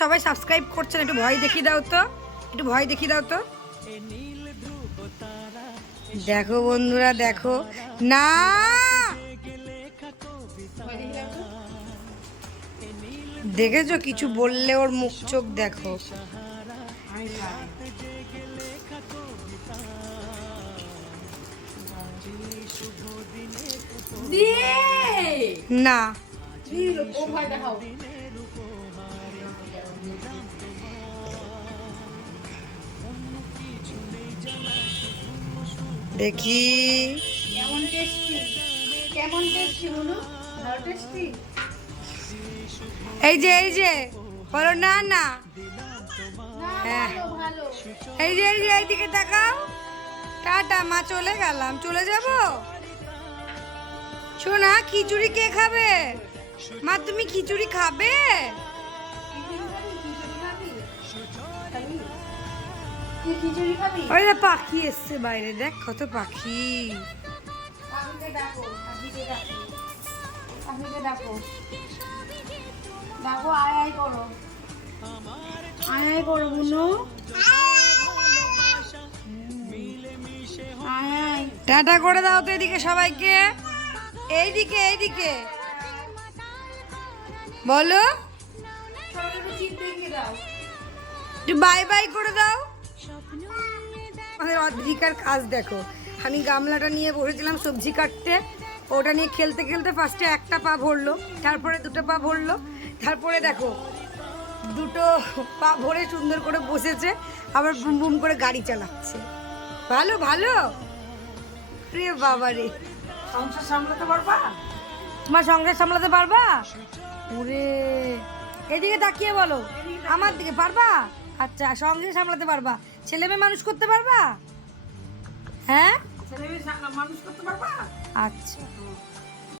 সবাই সাবস্ক্রাইব করছেন, একটু ভয় দেখিয়ে দাও তো, একটু ভয় দেখিয়ে দাও তো। দেখো বন্ধুরা দেখো না, দেখেছো কিছু বললে ওর মুখ চোখ দেখো। না দেখি কেমন টেস্টি, কেমন টেস্টি বলো, ভালো টেস্টি। এই যে বলো না না, হ্যাঁ ভালো এই যে এইদিকে তাকাও। টাটা মা, চলে গেলাম, চলে যাব। শোনা, খিচুড়ি কে খাবে? মা তুমি খিচুড়ি খাবে? খিচুড়ি খাবি? ওই যে পাখি এসছে বাইরে, দেখ কত পাখি। পাখিকে ডাকো, পাখিকে ডাকো, পাখিকে ডাকো, ডাকো, আয় আয় করো, আয় আয় করো বুনু, আয় আয়। টাটা করে দাও তো এদিকে সবাইকে, এইদিকে এইদিকে বলো, একটু বাই বাই করে দাও। আমাদের অদ্রিকার কাজ দেখো, আমি গামলাটা নিয়ে বসেছিলাম সবজি কাটতে, ওটা নিয়ে খেলতে খেলতে ফার্স্টে একটা পা ভরলো, তারপরে দুটো পা ভরলো, তারপরে দেখো দুটো পা ভরে সুন্দর করে বসেছে, আবার বুম বুম করে গাড়ি চালাচ্ছে। ভালো ভালো রে বাবা রে, সংসার সামলাতে পারবা? তোমার সংসার সামলাতে পারবা? ওরে এদিকে তাকিয়ে বলো, আমার দিকে পারবা? আচ্ছা, সংসার সামলাতে পারবা, ছেলে মেয়ে মানুষ করতে পারবা? হ্যাঁ ছেলে মেয়ে মানুষ করতে পারবা? আচ্ছা।